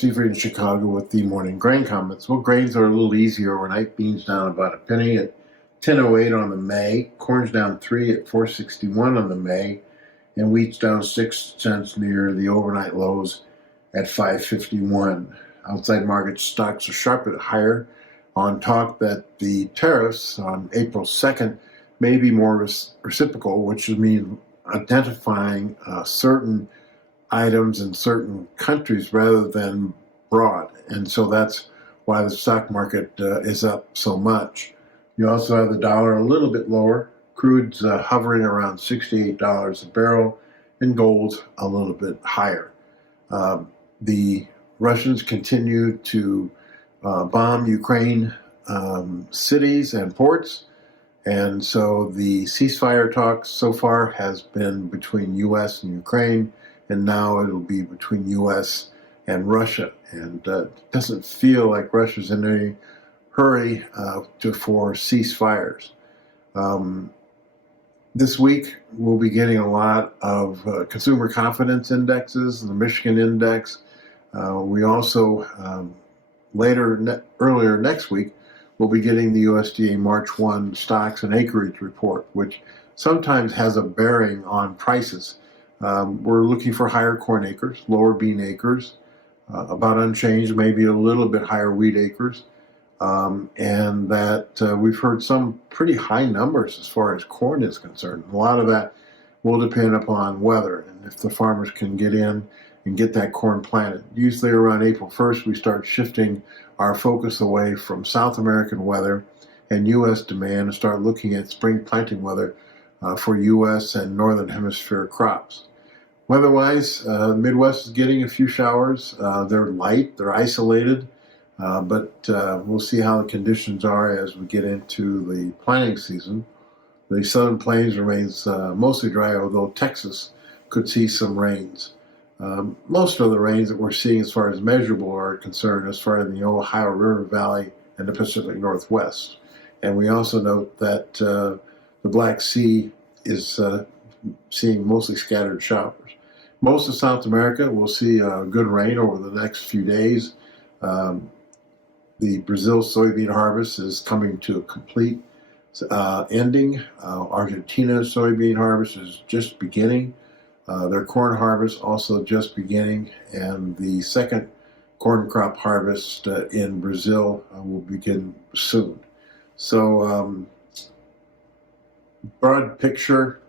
Steve in Chicago with the morning grain comments. Well, grains are a little easier overnight. Beans down about a penny at 10.08 on the May. Corn's down 3 at 4.61 on the May. And wheat's down 6 cents near the overnight lows at 5.51. Outside market stocks are sharply higher on talk that the tariffs on April 2nd may be more reciprocal, which would mean identifying certain items in certain countries rather than broad. And so that's why the stock market is up so much. You also have the dollar a little bit lower. Crude's hovering around $68 a barrel, and gold's a little bit higher. The Russians continue to bomb Ukraine cities and ports. And so the ceasefire talks so far has been between U.S. and Ukraine, and now it'll be between U.S. and Russia. And it doesn't feel like Russia's in any hurry for ceasefires. This week, we'll be getting a lot of consumer confidence indexes, the Michigan index. We also, earlier next week, we'll be getting the USDA March 1 stocks and acreage report, which sometimes has a bearing on prices. We're looking for higher corn acres, lower bean acres, about unchanged, maybe a little bit higher wheat acres, and that we've heard some pretty high numbers as far as corn is concerned. A lot of that will depend upon weather and if the farmers can get in and get that corn planted. Usually around April 1st, we start shifting our focus away from South American weather and U.S. demand and start looking at spring planting weather for U.S. and Northern Hemisphere crops. Weather-wise, Midwest is getting a few showers. They're light, they're isolated, but we'll see how the conditions are as we get into the planting season. The Southern Plains remains mostly dry, although Texas could see some rains. Most of the rains that we're seeing as far as measurable are concerned as far as the Ohio River Valley and the Pacific Northwest. And we also note that the Black Sea is seeing mostly scattered showers. Most of South America will see good rain over the next few days. The Brazil soybean harvest is coming to a complete ending. Argentina's soybean harvest is just beginning. Their corn harvest also just beginning, and the second corn crop harvest in Brazil will begin soon. So, broad picture,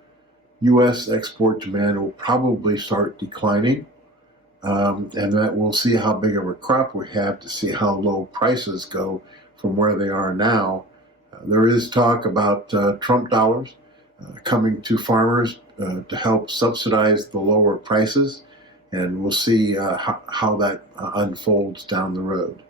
U.S. export demand will probably start declining, and that we'll see how big of a crop we have to see how low prices go from where they are now. There is talk about Trump dollars coming to farmers to help subsidize the lower prices, and we'll see how that unfolds down the road.